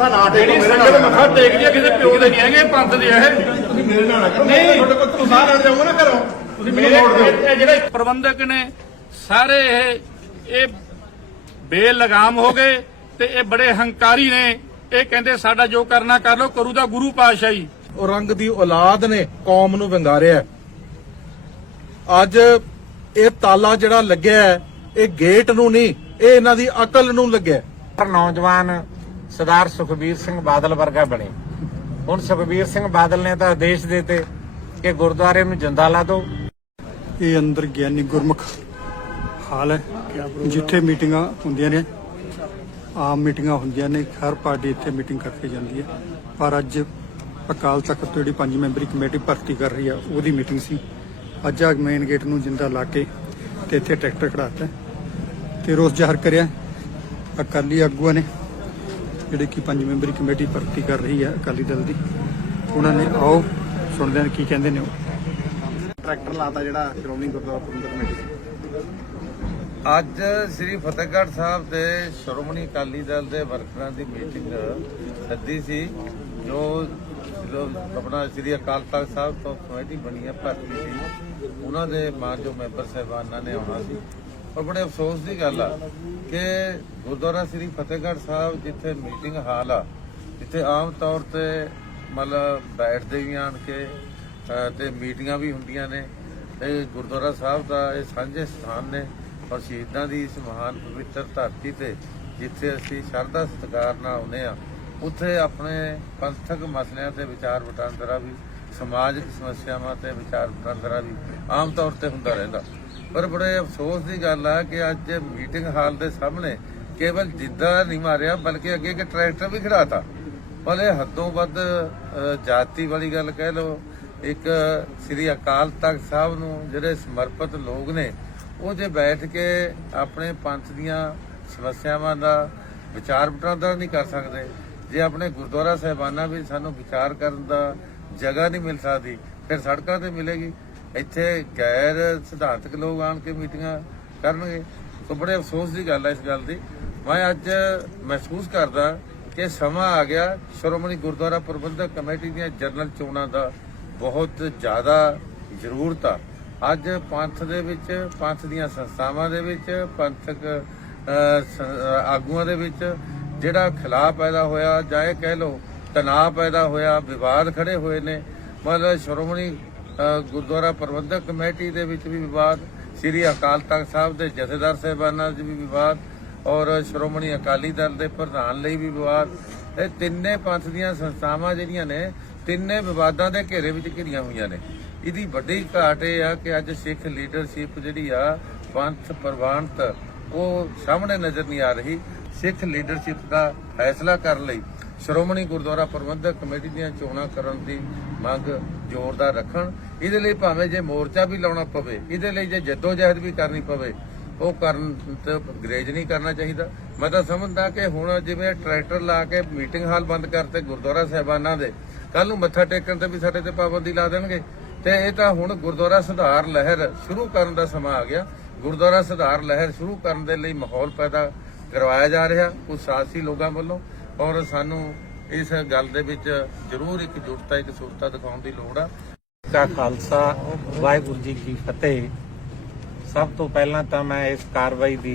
ਮੱਥਾ ਨਾ ਟੇਕੋ ਜਿਹੜੀ ਮੇਰੇ ਸੰਗਤ ਨਾਲ ਮੱਥਾ ਟੇਕਦੀ ਹੈ ਕਿਸੇ ਪਿਓ ਦੇ ਨਹੀਂ ਹੈਗੇ ਪੰਥ ਦੇ ਇਹ ਤੁਸੀਂ ਮੇਰੇ ਨਾਲ ਨਾ ਕਰੋ। ਨਹੀਂ। ਮੈਂ ਤੁਹਾਡੇ ਕੋਲ ਤੁਸੀਂ ਲੈਣ ਜਾਊਂਗਾ ਨਾ ਘਰੋਂ ਤੁਸੀਂ ਮੈਨੂੰ ਮੇਰੇ ਮੋੜ ਦਿਓ। ਇਹ ਜਿਹੜੇ ਪ੍ਰਬੰਧਕ ਨੇ ਸਾਰੇ ਇਹ ਇਹ ਬੇਲਗਾਮ ਹੋ ਗਏ ਤੇ ਇਹ ਬੜੇ ਹੰਕਾਰੀ ਨੇ। ਇਹ ਕਹਿੰਦੇ ਸਾਡਾ ਜੋ ਕਰਨਾ ਕਰ ਲੋ ਕਰੂ ਤਾਂ ਗੁਰੂ ਪਾਤਸ਼ਾਹੀ। ਉਹ ਰੰਗ ਦੀ ਔਲਾਦ ਨੇ ਕੌਮ ਨੂੰ ਵੰਗਾਰਿਆ। ਅੱਜ ਇਹ ਤਾਲਾ ਜਿਹੜਾ ਲੱਗਿਆ ਹੈ, ਇਹ ਗੇਟ ਨੂੰ ਨਹੀਂ ਇਹ ਇਹਨਾਂ ਦੀ ਅਕਲ ਨੂੰ ਲੱਗਿਆ। ਪਰ ਨੌਜਵਾਨ ਸਰਦਾਰ ਸੁਖਬੀਰ ਸਿੰਘ ਬਾਦਲ ਵਰਗਾ ਬਣੇ। ਹੁਣ ਸੁਖਬੀਰ ਸਿੰਘ ਬਾਦਲ ਨੇ ਤਾਂ ਆਦੇਸ਼ ਦਿੱਤੇ ਕਿ ਗੁਰਦੁਆਰੇ ਨੂੰ ਜਿੰਦਾ ਲਾ ਦਿਓ। ਇਹ ਅੰਦਰ ਗਿਆਨੀ ਗੁਰਮੁਖ ਹਾਲ ਹੈ, ਜਿੱਥੇ ਮੀਟਿੰਗਾਂ ਹੁੰਦੀਆਂ ਨੇ। ਆਮ ਮੀਟਿੰਗਾਂ ਹੁੰਦੀਆਂ ਨੇ, ਹਰ ਪਾਰਟੀ ਇੱਥੇ ਮੀਟਿੰਗ ਕਰਕੇ ਜਾਂਦੀ ਹੈ। ਪਰ ਅੱਜ ਅਕਾਲ ਤਖਤ ਤੋਂ ਜਿਹੜੀ ਪੰਜ ਮੈਂਬਰੀ ਕਮੇਟੀ ਭਰਤੀ ਕਰ ਰਹੀ ਆ, ਉਹਦੀ ਮੀਟਿੰਗ ਸੀ। ਅੱਜ ਆ ਮੇਨ ਗੇਟ ਨੂੰ ਜਿੰਦਾ ਲਾ ਕੇ ਤੇ ਇੱਥੇ ਟਰੈਕਟਰ ਖੜਾਤਾ ਤੇ ਰੋਸ ਜ਼ਾਹਰ ਕਰਿਆ। ਅਕਾਲੀ ਆਗੂਆਂ ਨੇ ਜਿਹੜੇ ਕਿ ਪੰਜ ਮੈਂਬਰੀ ਕਮੇਟੀ ਭਰਤੀ ਕਰ ਰਹੀ ਹੈ ਅਕਾਲੀ ਦਲ ਦੀ ਉਹਨਾਂ ਨੇ ਆਓ ਸੁਣਦੇ ਹਾਂ ਕੀ ਕਹਿੰਦੇ ਨੇ ਉਹ। ਟਰੈਕਟਰ ਲਾਤਾ ਜਿਹੜਾ ਸ਼੍ਰੋਮਣੀ ਗੁਰਦੁਆਰਾ ਪ੍ਰਬੰਧਕ ਕਮੇਟੀ ਅੱਜ ਸ੍ਰੀ ਫਤਿਹਗੜ੍ਹ ਸਾਹਿਬ ਦੇ ਸ਼੍ਰੋਮਣੀ ਅਕਾਲੀ ਦਲ ਦੇ ਵਰਕਰਾਂ ਦੀ ਮੀਟਿੰਗ ਸੱਦੀ ਸੀ ਜੋ ਜੋ ਆਪਣਾ ਸ੍ਰੀ ਅਕਾਲ ਤਖਤ ਸਾਹਿਬ ਤੋਂ ਕਮੇਟੀ ਬਣੀ ਹੈ ਭਰਤੀ ਸੀ। ਉਹਨਾਂ ਦੇ ਮਾਨਯੋਗ ਮੈਂਬਰ ਸਾਹਿਬਾਨਾਂ ਨੇ ਆਉਣਾ ਸੀ। ਔਰ ਬੜੇ ਅਫਸੋਸ ਦੀ ਗੱਲ ਆ ਕਿ ਗੁਰਦੁਆਰਾ ਸ੍ਰੀ ਫਤਿਹਗੜ੍ਹ ਸਾਹਿਬ ਜਿੱਥੇ ਮੀਟਿੰਗ ਹਾਲ ਆ ਜਿੱਥੇ ਆਮ ਤੌਰ ਤੇ ਮਤਲਬ ਬੈਠਦੇ ਵੀ ਆਣ ਕੇ ਅ, ਤੇ ਮੀਟਿੰਗਾਂ ਵੀ ਹੁੰਦੀਆਂ ਨੇ ਇਹ ਗੁਰਦੁਆਰਾ ਸਾਹਿਬ ਦਾ ਇਹ ਸਾਂਝੇ ਸਥਾਨ ਨੇ ਔਰ ਸ਼ਹੀਦਾਂ ਦੀ ਇਸ ਮਹਾਨ ਪਵਿੱਤਰ ਧਰਤੀ ਤੇ ਜਿੱਥੇ ਅਸੀਂ ਸ਼ਰਧਾ ਸਤਿਕਾਰ ਨਾਲ ਆਉਂਦੇ ਆ ਉੱਥੇ ਆਪਣੇ ਪੰਥਕ ਮਸਲਿਆਂ ਤੇ ਵਿਚਾਰ ਵਟਾਂਦਰਾ ਵੀ ਸਮਾਜਿਕ ਸਮੱਸਿਆਵਾਂ ਤੇ ਵਿਚਾਰ ਵਟਾਂਦਰਾ ਵੀ ਆਮ ਤੌਰ ਤੇ ਹੁੰਦਾ ਰਹਿੰਦਾ। ਪਰ ਬੜੇ ਅਫਸੋਸ ਦੀ ਗੱਲ ਆ ਕਿ ਅੱਜ ਮੀਟਿੰਗ ਹਾਲ ਦੇ ਸਾਹਮਣੇ ਕੇਵਲ ਜਿੱਦਾਂ ਨਹੀਂ ਮਾਰਿਆ, ਬਲਕਿ ਅੱਗੇ ਇੱਕ ਟਰੈਕਟਰ ਵੀ ਖੜਾਤਾ। ਭਲੇ ਹੱਦੋਂ ਵੱਧ ਜਾਤੀ ਵਾਲੀ ਗੱਲ ਕਹਿ ਲਓ, ਇੱਕ ਸ੍ਰੀ ਅਕਾਲ ਤਖਤ ਸਾਹਿਬ ਨੂੰ ਜਿਹੜੇ ਸਮਰਪਿਤ ਲੋਕ ਨੇ, ਉਹ ਜੇ ਬੈਠ ਕੇ ਆਪਣੇ ਪੰਥ ਦੀਆਂ ਸਮੱਸਿਆਵਾਂ ਦਾ ਵਿਚਾਰ ਵਟਾਂਦਰਾ ਨਹੀਂ ਕਰ ਸਕਦੇ, ਜੇ ਆਪਣੇ ਗੁਰਦੁਆਰਾ ਸਾਹਿਬਾਨਾਂ ਵੀ ਸਾਨੂੰ ਵਿਚਾਰ ਕਰਨ ਦਾ ਜਗ੍ਹਾ ਨਹੀਂ ਮਿਲ ਸਕਦੀ, ਫਿਰ ਸੜਕਾਂ ਤੇ ਮਿਲੇਗੀ। ਇੱਥੇ ਗੈਰ ਸਿਧਾਂਤਕ ਲੋਕ ਆਣ ਕੇ ਮੀਟਿੰਗਾਂ ਕਰਨਗੇ। ਸੋ ਬੜੇ ਅਫਸੋਸ ਦੀ ਗੱਲ ਹੈ ਇਸ ਗੱਲ ਦੀ। ਮੈਂ ਅੱਜ ਮਹਿਸੂਸ ਕਰਦਾ ਕਿ ਸਮਾਂ ਆ ਗਿਆ, ਸ਼੍ਰੋਮਣੀ ਗੁਰਦੁਆਰਾ ਪ੍ਰਬੰਧਕ ਕਮੇਟੀ ਦੀਆਂ ਜਨਰਲ ਚੋਣਾਂ ਦਾ ਬਹੁਤ ਜ਼ਿਆਦਾ ਜ਼ਰੂਰਤ ਆ। ਅੱਜ ਪੰਥ ਦੇ ਵਿੱਚ, ਪੰਥ ਦੀਆਂ ਸੰਸਥਾਵਾਂ ਦੇ ਵਿੱਚ, ਪੰਥਕ ਆਗੂਆਂ ਦੇ ਵਿੱਚ ਜਿਹੜਾ ਖਿਲਾਫ ਪੈਦਾ ਹੋਇਆ ਜਾਂ ਇਹ ਕਹਿ ਲਓ ਤਣਾਅ ਪੈਦਾ ਹੋਇਆ, ਵਿਵਾਦ ਖੜੇ ਹੋਏ ਨੇ। ਮਤਲਬ ਸ਼੍ਰੋਮਣੀ ਗੁਰਦੁਆਰਾ ਪ੍ਰਬੰਧਕ ਕਮੇਟੀ ਦੇ ਵਿੱਚ ਵੀ ਵਿਵਾਦ, ਸ੍ਰੀ ਅਕਾਲ ਤਖਤ ਸਾਹਿਬ ਦੇ ਜਥੇਦਾਰ ਸਾਹਿਬਾਨਾਂ 'ਚ ਵੀ ਵਿਵਾਦ ਔਰ ਸ਼੍ਰੋਮਣੀ ਅਕਾਲੀ ਦਲ ਦੇ ਪ੍ਰਧਾਨ ਲਈ ਵੀ ਵਿਵਾਦ। ਇਹ ਤਿੰਨੇ ਪੰਥ ਦੀਆਂ ਸੰਸਥਾਵਾਂ ਜਿਹੜੀਆਂ ਨੇ, ਤਿੰਨੇ ਵਿਵਾਦਾਂ ਦੇ ਘੇਰੇ ਵਿੱਚ ਘਿਰੀਆਂ ਹੋਈਆਂ ਨੇ। ਇਹਦੀ ਵੱਡੀ ਘਾਟ ਇਹ ਆ ਕਿ ਅੱਜ ਸਿੱਖ ਲੀਡਰਸ਼ਿਪ ਜਿਹੜੀ ਆ, ਪੰਥ ਪ੍ਰਵਾਨਤ, ਉਹ ਸਾਹਮਣੇ ਨਜ਼ਰ ਨਹੀਂ ਆ ਰਹੀ। ਸਿੱਖ ਲੀਡਰਸ਼ਿਪ ਦਾ ਫੈਸਲਾ ਕਰਨ ਲਈ ਸ਼੍ਰੋਮਣੀ ਗੁਰਦੁਆਰਾ ਪ੍ਰਬੰਧਕ ਕਮੇਟੀ ਦੀਆਂ ਚੋਣਾਂ ਕਰਨ ਦੀ ਮੰਗ ਜ਼ੋਰਦਾਰ ਰੱਖਣ। ਇਹਦੇ ਲਈ ਭਾਵੇਂ ਜੇ ਮੋਰਚਾ ਵੀ ਲਾਉਣਾ ਪਵੇ, ਇਹਦੇ ਲਈ ਜੇ ਜਹਿਦ ਵੀ ਕਰਨੀ ਪਵੇ, ਉਹ ਕਰਨ ਤੇ ਗਰੇਜ ਨਹੀਂ ਕਰਨਾ ਚਾਹੀਦਾ। ਮੈਂ ਤਾਂ ਸਮਝਦਾ ਕਿ ਹੁਣ ਜਿਵੇਂ ਟਰੈਕਟਰ ਲਾ ਕੇ ਮੀਟਿੰਗ ਹਾਲ ਬੰਦ ਕਰਤੇ ਗੁਰਦੁਆਰਾ ਸਾਹਿਬਾਨਾਂ ਦੇ ਕੱਲ ਨੂੰ ਮੱਥਾ ਟੇਕਣ ਤੇ ਵੀ ਸਾਡੇ ਤੇ ਪਾਬੰਦੀ ਲਾ ਦੇਣਗੇ। ਤੇ ਇਹ ਤਾਂ ਹੁਣ ਗੁਰਦੁਆਰਾ ਸੁਧਾਰ ਲਹਿਰ ਸ਼ੁਰੂ ਕਰਨ ਦਾ ਸਮਾਂ ਆ ਗਿਆ। ਗੁਰਦੁਆਰਾ ਸੁਧਾਰ ਲਹਿਰ ਸ਼ੁਰੂ ਕਰਨ ਦੇ ਲਈ ਮਾਹੌਲ ਪੈਦਾ ਕਰਵਾਇਆ ਜਾ ਰਿਹਾ। ਕੁਝ ਸਾਥੀ ਲੋਕਾਂ ਵੱਲੋਂ ਔਰ ਸਾਨੂੰ ਇਸ ਗੱਲ ਦੇ ਵਿੱਚ ਜ਼ਰੂਰ ਇੱਕ ਜੁਟਤਾ ਇੱਕ ਸੁਰਤਾ ਦਿਖਾਉਣ ਦੀ ਲੋੜ ਆ। ਕਾ ਖਾਲਸਾ, ਵਾਹਿਗੁਰੂ ਜੀ ਕੀ ਫਤਿਹ। ਸਭ ਤੋਂ ਪਹਿਲਾਂ ਤਾਂ ਮੈਂ ਇਸ ਕਾਰਵਾਈ ਦੀ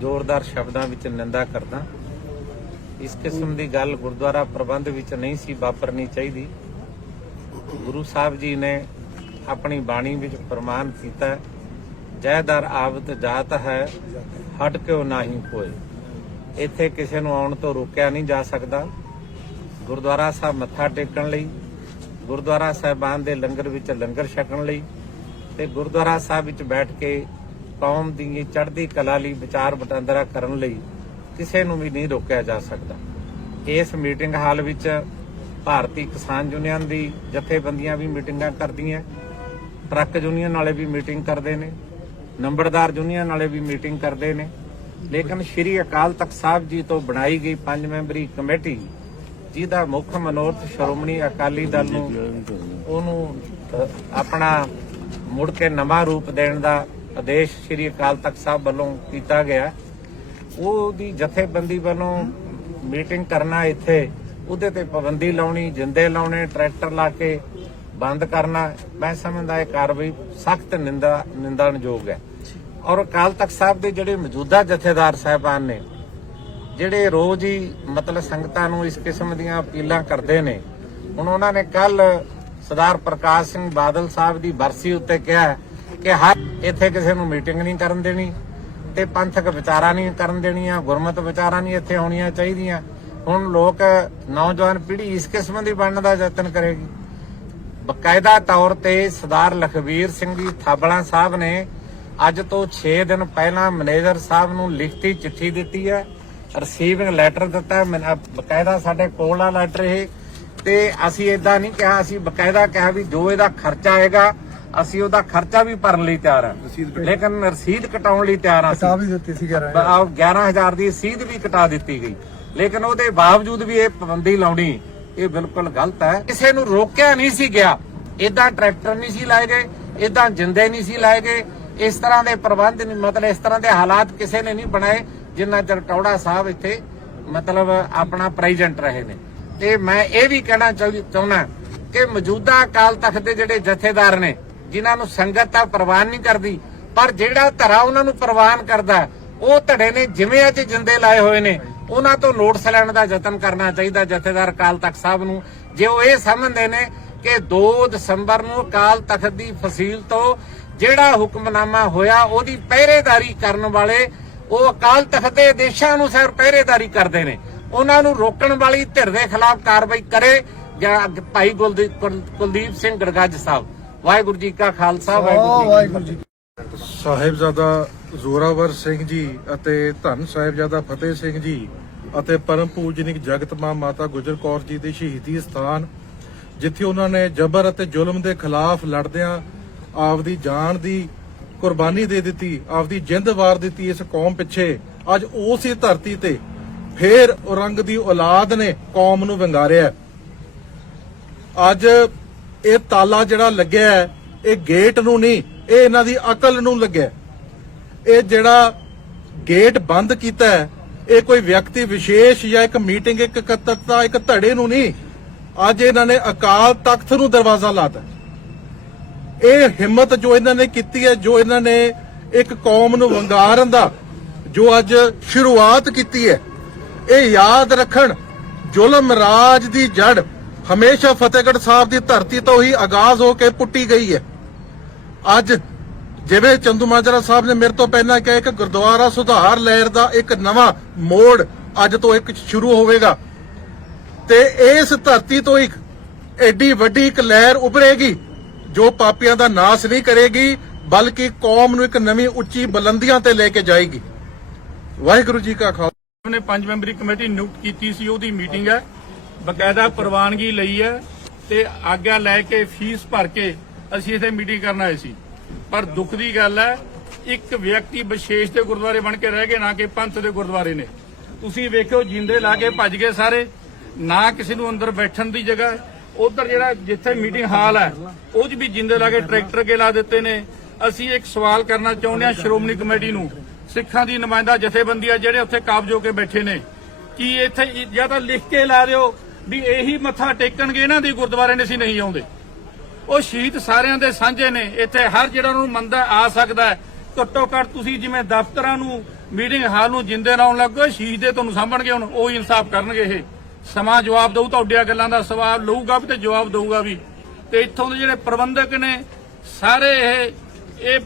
ਜ਼ੋਰਦਾਰ ਸ਼ਬਦਾਂ ਵਿੱਚ ਨਿੰਦਾ ਕਰਦਾ। ਇਸ ਕਿਸਮ ਦੀ ਗੱਲ ਗੁਰਦੁਆਰਾ ਪ੍ਰਬੰਧ ਵਿੱਚ ਨਹੀਂ ਸੀ ਵਾਪਰਨੀ ਚਾਹੀਦੀ। ਗੁਰੂ ਸਾਹਿਬ ਜੀ ਨੇ ਆਪਣੀ ਬਾਣੀ ਵਿੱਚ ਪ੍ਰਮਾਨ ਕੀਤਾ ਜੈਦਰ ਆਵਤ ਜਾਤ ਹੈ, ਹਟ ਕਿਉ ਨਾਹੀ ਕੋਏ ਇੱਥੇ ਕਿਸੇ ਨੂੰ ਆਉਣ ਤੋਂ ਰੋਕਿਆ ਨਹੀਂ ਜਾ ਸਕਦਾ। ਗੁਰਦੁਆਰਾ ਸਾਹਿਬ ਮੱਥਾ ਟੇਕਣ ਲਈ, ਗੁਰਦੁਆਰਾ ਸਾਹਿਬਾਨ ਦੇ ਲੰਗਰ ਵਿੱਚ ਲੰਗਰ ਛਕਣ ਲਈ ਤੇ ਗੁਰਦੁਆਰਾ ਸਾਹਿਬ ਵਿੱਚ ਬੈਠ ਕੇ ਕੌਮ ਦੀ ਚੜ੍ਹਦੀ ਕਲਾ ਲਈ ਵਿਚਾਰ ਵਟਾਂਦਰਾ ਕਰਨ ਲਈ ਕਿਸੇ ਨੂੰ ਵੀ ਨਹੀਂ ਰੋਕਿਆ ਜਾ ਸਕਦਾ। ਇਸ ਮੀਟਿੰਗ ਹਾਲ ਵਿੱਚ ਭਾਰਤੀ ਕਿਸਾਨ ਯੂਨੀਅਨ ਦੀ ਜਥੇਬੰਦੀਆਂ ਵੀ ਮੀਟਿੰਗਾਂ ਕਰਦੀਆਂ, ਟਰੱਕ ਯੂਨੀਅਨ ਵਾਲੇ ਵੀ ਮੀਟਿੰਗ ਕਰਦੇ ਨੇ, ਨੰਬਰਦਾਰ ਯੂਨੀਅਨ ਵਾਲੇ ਵੀ ਮੀਟਿੰਗ ਕਰਦੇ ਨੇ ਲੇਕਿਨ ਸ਼੍ਰੀ ਅਕਾਲ ਤਖਤ ਸਾਹਿਬ ਜੀ ਤੋਂ ਬਣਾਈ ਗਈ ਪੰਜ ਮੈਂਬਰੀ ਕਮੇਟੀ, ਜਿਹਦਾ ਮੁੱਖ ਮਨੋਰਥ ਸ਼੍ਰੋਮਣੀ ਅਕਾਲੀ ਦਲ ਨੂੰ ਉਹਨੂੰ ਆਪਣਾ ਮੁੜ ਕੇ ਨਵਾਂ ਰੂਪ ਦੇਣ ਦਾ ਆਦੇਸ਼ ਸ਼੍ਰੀ ਅਕਾਲ ਤਖਤ ਸਾਹਿਬ ਵੱਲੋਂ ਕੀਤਾ ਗਿਆ। ਉਹਦੀ ਜਥੇਬੰਦੀ ਵੱਲੋਂ ਮੀਟਿੰਗ ਕਰਨਾ ਇੱਥੇ, ਉਹਦੇ ਤੇ ਪਾਬੰਦੀ ਲਾਉਣੀ, ਜਿੰਦੇ ਲਾਉਣੇ, ਟਰੈਕਟਰ ਲਾ ਕੇ ਬੰਦ ਕਰਨਾ, ਮੈਂ ਸਮਝਦਾ ਇਹ ਕਾਰਵਾਈ ਸਖਤ ਨਿੰਦਾ, ਨਿੰਦਣਯੋਗ ਹੈ। ਔਰ ਅਕਾਲ ਤਖਤ ਸਾਹਿਬ ਦੇ ਜਿਹੜੇ ਮੌਜੂਦਾ ਜਥੇਦਾਰ ਸਾਹਿਬਾਨ ਨੇ, ਜਿਹੜੇ ਰੋਜ਼ ਹੀ ਮਤਲਬ ਸੰਗਤਾਂ ਨੂੰ ਇਸ ਕਿਸਮ ਦੀਆਂ ਅਪੀਲਾਂ ਕਰਦੇ ਨੇ, ਹੁਣ ਉਹਨਾਂ ਨੇ ਕੱਲ ਸਰਦਾਰ ਪ੍ਰਕਾਸ਼ ਸਿੰਘ ਬਾਦਲ ਸਾਹਿਬ ਦੀ ਬਰਸੀ ਉੱਤੇ ਕਿਹਾ ਕਿ ਹਰ ਇੱਥੇ ਕਿਸੇ ਨੂੰ ਮੀਟਿੰਗ ਨਹੀਂ ਕਰਨ ਦੇਣੀ ਤੇ ਪੰਥਕ ਵਿਚਾਰਾਂ ਨਹੀਂ ਕਰਨ ਦੇਣੀਆਂ, ਗੁਰਮਤ ਵਿਚਾਰਾਂ ਨਹੀਂ ਇੱਥੇ ਹੋਣੀਆਂ ਚਾਹੀਦੀਆਂ। ਹੁਣ ਲੋਕ ਨੌਜਵਾਨ ਪੀੜ੍ਹੀ ਇਸ ਕਿਸਮ ਦੀ ਬਣਨ ਦਾ ਯਤਨ ਕਰੇਗੀ। ਬਕਾਇਦਾ ਤੌਰ ਤੇ ਸਰਦਾਰ ਲਖਵੀਰ ਸਿੰਘ ਜੀ ਥਾਬੜਾ ਸਾਹਿਬ ਨੇ ਅੱਜ ਤੋਂ 6 ਦਿਨ ਪਹਿਲਾਂ ਮੈਨੇਜਰ ਸਾਹਿਬ ਨੂੰ ਲਿਖਤੀ ਚਿੱਠੀ ਦਿੱਤੀ ਹੈ ਰਿਸੀਵਿੰਗ ਲੈਟਰ ਦਿੱਤਾ ਬਕਾਇਦਾ ਸਾਡੇ ਕੋਲ ਆ ਲੈਟਰ ਇਹ ਤੇ ਅਸੀਂ ਇਦਾਂ ਨਹੀਂ ਕਿਹਾ ਅਸੀਂ ਬਕਾਇਦਾ ਕਿਹਾ ਵੀ ਜੋ ਇਹਦਾ ਖਰਚਾ ਆਏਗਾ ਅਸੀਂ ਉਹਦਾ ਖਰਚਾ ਵੀ ਭਰਨ ਲਈ ਤਿਆਰ ਹਾਂ ਲੇਕਿਨ ਰਸੀਦ ਕਟਾਉਣ ਲਈ ਤਿਆਰ ਹਾਂ ਅਸੀਂ। ਵੀ ਦਿੱਤੀ ਸੀ ਬ- ਆਹ 11000 ਦੀ ਰਸੀਦ ਵੀ ਕਟਾ ਦਿੱਤੀ ਗਈ। ਲੇਕਿਨ ਉਹਦੇ ਬਾਵਜੂਦ ਵੀ ਇਹ ਪਾਬੰਦੀ ਲਾਉਣੀ ਇਹ ਬਿਲਕੁਲ ਗਲਤ ਹੈ। ਕਿਸੇ ਨੂੰ ਰੋਕਿਆ ਨਹੀਂ ਸੀ ਗਿਆ। ਇਦਾਂ ਟਰੈਕਟਰ ਨਹੀਂ ਸੀ ਲਾਏ ਗਏ ਇਦਾਂ ਜਿੰਦੇ ਨਹੀਂ ਸੀ ਲਾਏ ਗਏ ਇਸ ਤਰ੍ਹਾਂ ਦੇ ਪ੍ਰਬੰਧ ਨਹੀਂ, ਮਤਲਬ ਇਸ ਤਰ੍ਹਾਂ ਦੇ ਹਾਲਾਤ ਕਿਸੇ ਨੇ ਨਹੀਂ ਬਣਾਏ ਜਿੰਨਾ ਚਿਰ ਟੌੜਾ ਸਾਹਿਬ ਇੱਥੇ ਮਤਲਬ ਆਪਣਾ ਪ੍ਰੈਜ਼ੀਡੈਂਟ ਰਹੇ ਨੇ। ਤੇ ਮੈਂ ਇਹ ਵੀ ਕਹਿਣਾ ਚਾਹੁੰਦਾ ਕਿ ਮੌਜੂਦਾ ਅਕਾਲ ਤਖਤ ਦੇ ਜਿਹੜੇ ਜਥੇਦਾਰ ਨੇ, ਜਿਨ੍ਹਾਂ ਨੂੰ ਸੰਗਤ ਤਾਂ ਪ੍ਰਵਾਨ ਨਹੀਂ ਕਰਦੀ, ਪਰ ਜਿਹੜਾ ਧਰਾ ਉਹਨਾਂ ਨੂੰ ਪ੍ਰਵਾਨ ਕਰਦਾ, ਉਹ ਧੜੇ ਨੇ ਜਿਵੇਂ ਅੱਜ ਜਿੰਦੇ ਲਾਏ ਹੋਏ ਨੇ, ਉਹਨਾਂ ਤੋਂ ਨੋਟਿਸ ਲੈਣ ਦਾ ਯਤਨ ਕਰਨਾ ਚਾਹੀਦਾ ਜਥੇਦਾਰ ਅਕਾਲ ਤਖਤ ਸਾਹਿਬ ਨੂੰ। ਜੇ ਉਹ ਇਹ ਸਮਝਦੇ ਨੇ ਕਿ 2 ਦਸੰਬਰ ਨੂੰ ਅਕਾਲ ਤਖਤ ਦੀ ਫਸੀਲ ਤੋਂ ਜਿਹੜਾ ਹੁਕਮਨਾਮਾ ਹੋਇਆ ਉਹਦੀ ਪਹਿਰੇਦਾਰੀ ਕਰਨ ਵਾਲੇ ਉਹ ਅਕਾਲ ਤਖਤ ਦੇ ਆਦੇਸ਼ਾਂ ਅਨੁਸਾਰ ਪਹਿਰੇਦਾਰੀ ਕਰਦੇ ਨੇ ਉਹਨਾਂ ਨੂੰ ਰੋਕਣ ਵਾਲੀ ਧਿਰ ਦੇ ਖਿਲਾਫ ਕਾਰਵਾਈ ਕਰੇ ਜਾਂ ਭਾਈ ਕੁਲਦੀਪ ਸਿੰਘ ਗੜਗੱਜ ਸਾਹਿਬ ਵਾਹਿਗੁਰੂ ਜੀ ਕਾ ਖਾਲਸਾ ਵਾਹਿਗੁਰੂ ਜੀ। ਸਾਹਿਬਜ਼ਾਦਾ ਜ਼ੋਰਾਵਰ ਸਿੰਘ ਜੀ ਅਤੇ ਧੰਨ ਸਾਹਿਬਜ਼ਾਦਾ ਫਤਿਹ ਸਿੰਘ ਜੀ ਅਤੇ ਪਰਮ ਪੂਜਨਿਕ ਜਗਤ ਮਾਂ ਮਾਤਾ ਗੁਜਰ ਕੌਰ ਜੀ ਦੇ ਸ਼ਹੀਦੀ ਸਥਾਨ ਜਿੱਥੇ ਉਹਨਾਂ ਨੇ ਜ਼ਬਰ ਅਤੇ ਜ਼ੁਲਮ ਦੇ ਖਿਲਾਫ ਲੜਦਿਆਂ ਆਪਦੀ ਜਾਨ ਦੀ ਕੁਰਬਾਨੀ ਦੇ ਦਿੱਤੀ, ਆਪਦੀ ਜਿੰਦ ਵਾਰ ਦਿੱਤੀ ਇਸ ਕੌਮ ਪਿੱਛੇ। ਅੱਜ ਉਸ ਹੀ ਧਰਤੀ ਤੇ ਫੇਰ ਔਰੰਗ ਦੀ ਔਲਾਦ ਨੇ ਕੌਮ ਨੂੰ ਵੰਗਾਰਿਆ। ਅੱਜ ਇਹ ਤਾਲਾ ਜਿਹੜਾ ਲੱਗਿਆ ਇਹ ਗੇਟ ਨੂੰ ਨਹੀਂ, ਇਹ ਇਹਨਾਂ ਦੀ ਅਕਲ ਨੂੰ ਲੱਗਿਆ ਇਹ ਜਿਹੜਾ ਗੇਟ ਬੰਦ ਕੀਤਾ ਹੈ, ਇਹ ਕੋਈ ਵਿਅਕਤੀ ਵਿਸ਼ੇਸ਼ ਜਾਂ ਇੱਕ ਮੀਟਿੰਗ, ਇੱਕ ਇਕੱਤਰਤਾ ਇੱਕ ਧੜੇ ਨੂੰ ਨਹੀਂ, ਅੱਜ ਇਹਨਾਂ ਨੇ ਅਕਾਲ ਤਖਤ ਨੂੰ ਦਰਵਾਜ਼ਾ ਲਾਤਾ। ਇਹ ਹਿੰਮਤ ਜੋ ਇਹਨਾਂ ਨੇ ਕੀਤੀ ਹੈ, ਜੋ ਇਹਨਾਂ ਨੇ ਇੱਕ ਕੌਮ ਨੂੰ ਵੰਗਾਰਨ ਦਾ ਜੋ ਅੱਜ ਸ਼ੁਰੂਆਤ ਕੀਤੀ ਹੈ, ਇਹ ਯਾਦ ਰੱਖਣ ਜ਼ੁਲਮ ਰਾਜ ਦੀ ਜੜ ਹਮੇਸ਼ਾ ਫਤਿਹਗੜ੍ਹ ਸਾਹਿਬ ਦੀ ਧਰਤੀ ਤੋਂ ਹੀ ਆਗਾਜ਼ ਹੋ ਕੇ ਪੁੱਟੀ ਗਈ ਹੈ। ਅੱਜ ਜਿਵੇਂ ਚੰਦੂ ਮਾਜਰਾ ਸਾਹਿਬ ਨੇ ਮੇਰੇ ਤੋਂ ਪਹਿਲਾਂ ਕਿਹਾ ਕਿ ਗੁਰਦੁਆਰਾ ਸੁਧਾਰ ਲਹਿਰ ਦਾ ਇੱਕ ਨਵਾਂ ਮੋੜ ਅੱਜ ਤੋਂ ਇੱਕ ਸ਼ੁਰੂ ਹੋਵੇਗਾ ਤੇ ਇਸ ਧਰਤੀ ਤੋਂ ਇੱਕ ਐਡੀ ਵੱਡੀ ਇੱਕ ਲਹਿਰ ਉਭਰੇਗੀ ਜੋ ਪਾਪੀਆਂ ਦਾ ਨਾਸ਼ ਨਹੀਂ ਕਰੇਗੀ, ਬਲਕਿ ਕੌਮ ਨੂੰ ਇੱਕ ਨਵੀਂ ਉੱਚੀ ਬੁਲੰਦੀਆਂ ਤੇ ਲੈ ਕੇ ਜਾਏਗੀ। ਵਾਹਿਗੁਰੂ ਜੀ ਕਾ ਖਾਲਸਾ। ਨੇ ਪੰਜ ਮੈਂਬਰੀ ਕਮੇਟੀ ਨਿਯੁਕਤ ਕੀਤੀ ਸੀ, ਉਹਦੀ ਮੀਟਿੰਗ ਹੈ। ਬਕਾਇਦਾ ਪ੍ਰਵਾਨਗੀ ਲਈ ਹੈ ਤੇ ਆਗਿਆ ਲੈ ਕੇ ਫੀਸ ਭਰ ਕੇ ਅਸੀਂ ਇੱਥੇ ਮੀਟਿੰਗ ਕਰਨ ਆਏ ਸੀ। ਪਰ ਦੁੱਖ ਦੀ ਗੱਲ ਹੈ, ਇੱਕ ਵਿਅਕਤੀ ਵਿਸ਼ੇਸ਼ ਦੇ ਗੁਰਦੁਆਰੇ ਬਣ ਕੇ ਰਹਿ ਗਏ, ਨਾ ਕਿ ਪੰਥ ਦੇ ਗੁਰਦੁਆਰੇ ਨੇ। ਤੁਸੀਂ ਵੇਖਿਓ, ਜਿੰਦੇ ਲਾ ਕੇ ਭੱਜ ਗਏ ਸਾਰੇ। ਨਾ ਕਿਸੇ ਨੂੰ ਅੰਦਰ ਬੈਠਣ ਦੀ ਜਗ੍ਹਾ ਉਧਰ ਜਿਹੜਾ ਜਿੱਥੇ ਮੀਟਿੰਗ ਹਾਲ ਹੈ, ਉਹ 'ਚ ਵੀ ਜਿੰਦੇ ਲਾ ਕੇ ਟਰੈਕਟਰ ਕੇ ਲਾ ਦਿੱਤੇ ਨੇ। ਅਸੀਂ ਇੱਕ ਸਵਾਲ ਕਰਨਾ ਚਾਹੁੰਦੇ ਹਾਂ ਸ਼੍ਰੋਮਣੀ ਕਮੇਟੀ ਨੂੰ। ਸਿੱਖਾਂ ਦੀ ਨੁਮਾਇੰਦਾ ਜਥੇਬੰਦੀ ਆ ਜਿਹੜੇ ਉੱਥੇ ਕਾਬਜ ਹੋ ਕੇ ਬੈਠੇ ਨੇ, ਕਿ ਇੱਥੇ ਜਾਂ ਤਾਂ ਲਿਖ ਕੇ ਲਾ ਦਿਓ ਵੀ ਇਹੀ ਮੱਥਾ ਟੇਕਣਗੇ ਇਹਨਾਂ ਦੇ ਗੁਰਦੁਆਰੇ ਨੇ, ਅਸੀਂ ਨਹੀਂ ਆਉਂਦੇ। ਉਹ ਸ਼ਹੀਦ ਸਾਰਿਆਂ ਦੇ ਸਾਂਝੇ ਨੇ। ਇੱਥੇ ਹਰ ਜਿਹੜਾ ਨੂੰ ਮੰਨਦਾ ਆ ਸਕਦਾ ਘੱਟੋ ਘੱਟ ਤੁਸੀਂ ਜਿਵੇਂ ਦਫ਼ਤਰਾਂ ਨੂੰ, ਮੀਟਿੰਗ ਹਾਲ ਨੂੰ ਜਿੰਦੇ ਲਾਉਣ ਲੱਗੋ, ਸ਼ਹੀਦ ਦੇ ਤੁਹਾਨੂੰ ਸਾਂਭਣਗੇ ਹੁਣ, ਉਹ ਇਨਸਾਫ ਕਰਨਗੇ ਇਹ। ਸਮਾਂ ਜਵਾਬ ਦਊ, ਤੁਹਾਡੀਆਂ ਗੱਲਾਂ ਦਾ ਸਵਾਲ ਲਊਗਾ ਵੀ ਤੇ ਜਵਾਬ ਦਊਗਾ ਵੀ। ਤੇ ਇੱਥੋਂ ਦੇ ਜਿਹੜੇ ਪ੍ਰਬੰਧਕ ਨੇ, ਸਾਰੇ ਇਹ ਇਹ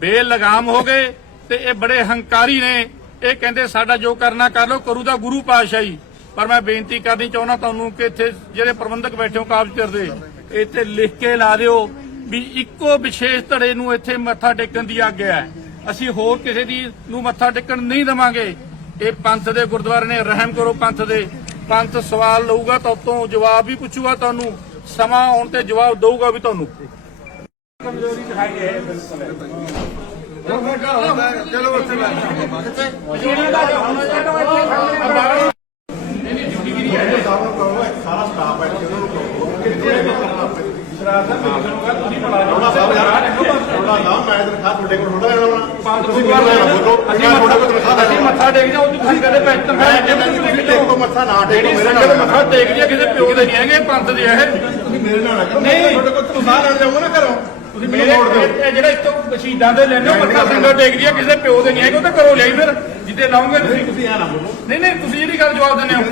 ਬੇਲ ਹੋ ਗਏ ਤੇ ਇਹ ਬੜੇ ਹੰਕਾਰੀ ਨੇ। ਇਹ ਕਹਿੰਦੇ ਸਾਡਾ ਜੋ ਕਰਨਾ ਕਰ ਲੋ ਕਰੂ ਦਾ ਗੁਰੂ ਪਾਤਸ਼ਾਹੀ। ਪਰ ਮੈਂ ਬੇਨਤੀ ਕਰਨੀ ਚਾਹੁੰਦਾ ਤੁਹਾਨੂੰ ਕਿ ਇੱਥੇ ਜਿਹੜੇ ਪ੍ਰਬੰਧਕ ਬੈਠੇ ਹੋ ਕਾਬਜ਼ਰ ਦੇ, ਇੱਥੇ ਲਿਖ ਕੇ ਲਾ ਦਿਓ ਵੀ ਇੱਕੋ ਵਿਸ਼ੇਸ਼ ਧੜੇ ਨੂੰ ਇੱਥੇ ਮੱਥਾ ਟੇਕਣ ਦੀ ਆਗਿਆ ਹੈ। ਅਸੀਂ ਹੋਰ ਕਿਸੇ ਦੀ ਨੂੰ ਮੱਥਾ ਟੇਕਣ ਨਹੀਂ ਦਵਾਂਗੇ। ਇਹ ਪੰਥ ਦੇ ਗੁਰਦੁਆਰੇ ਨੇ, ਰਹਿਮ ਕਰੋ ਪੰਥ ਦੇ। ਪੰਥ ਸਵਾਲ ਲਊਗਾ ਤਾਂ ਤੋਂ ਜਵਾਬ ਵੀ ਪੁੱਛੂਗਾ ਤੁਹਾਨੂੰ ਸਮਾਂ ਆਉਣ ਤੇ ਜਵਾਬ ਦਊਗਾ ਵੀ ਤੁਹਾਨੂੰ। ਥੋੜਾ ਸਾਹਿਬ ਯਾਰ ਥੋੜਾ ਨਾ ਮੈਂ ਤਨਖਾਹ ਤੁਹਾਡੇ ਕੋਲ ਥੋੜਾ ਲੈਣਾ ਵਾ ਤੁਸੀਂ ਮੇਰੇ ਨਾਲ ਨਾ ਬੋਲੋ ਮੈਂ ਤੁਹਾਡੇ ਕੋਲ ਤਨਖਾਹ ਅਸੀਂ ਲੈਣਾ ਮੱਥਾ ਟੇਕਦੇ ਉਹ ਤੁਸੀਂ ਕਦੇ ਪੈਸੇ ਤਨਖਾਹ ਮੱਥਾ ਨਾ ਟੇਕੋ ਮੇਰੇ ਨਾਲ ਮੱਥਾ ਟੇਕਦੀ ਹੈ ਕਿਸੇ ਪਿਓ ਦੇ ਨਹੀਂ ਹੈਗੇ ਪੰਥ ਦੇ ਹੈ। ਤੁਸੀਂ ਮੇਰੇ ਨਾਲ ਨਾ ਕਰੋ ਤੁਹਾਡੇ ਕੋਲ ਤੁਸੀਂ ਨਾਲ ਜਾਊਂਗਾ ਨਾ ਘਰੋਂ। ਤੁਸੀਂ ਮੇਰੇ ਇਹ ਜਿਹੜਾ ਇੱਥੋਂ ਸ਼ਹੀਦਾਂ ਦੇ ਲੈਣੇ ਮੱਥਾ ਸੰਗਤ ਟੇਕਦੀ ਹੈ ਕਿਸੇ ਪਿਓ ਦੇ ਨਹੀਂ ਹੈਗੇ ਉਹ ਤਾਂ ਕਰੋ ਲਿਆਈ ਫਿਰ। ਜਿੱਤੇ ਲਾਉਂਗੇ ਤੁਸੀਂ। ਤੁਸੀਂ ਐ ਨਾ ਬੋਲੋ। ਨਹੀਂ ਨਹੀਂ ਤੁਸੀਂ ਜਿਹੜੀ ਗੱਲ ਜਵਾਬ ਦਿੰਦੇ ਹੋ।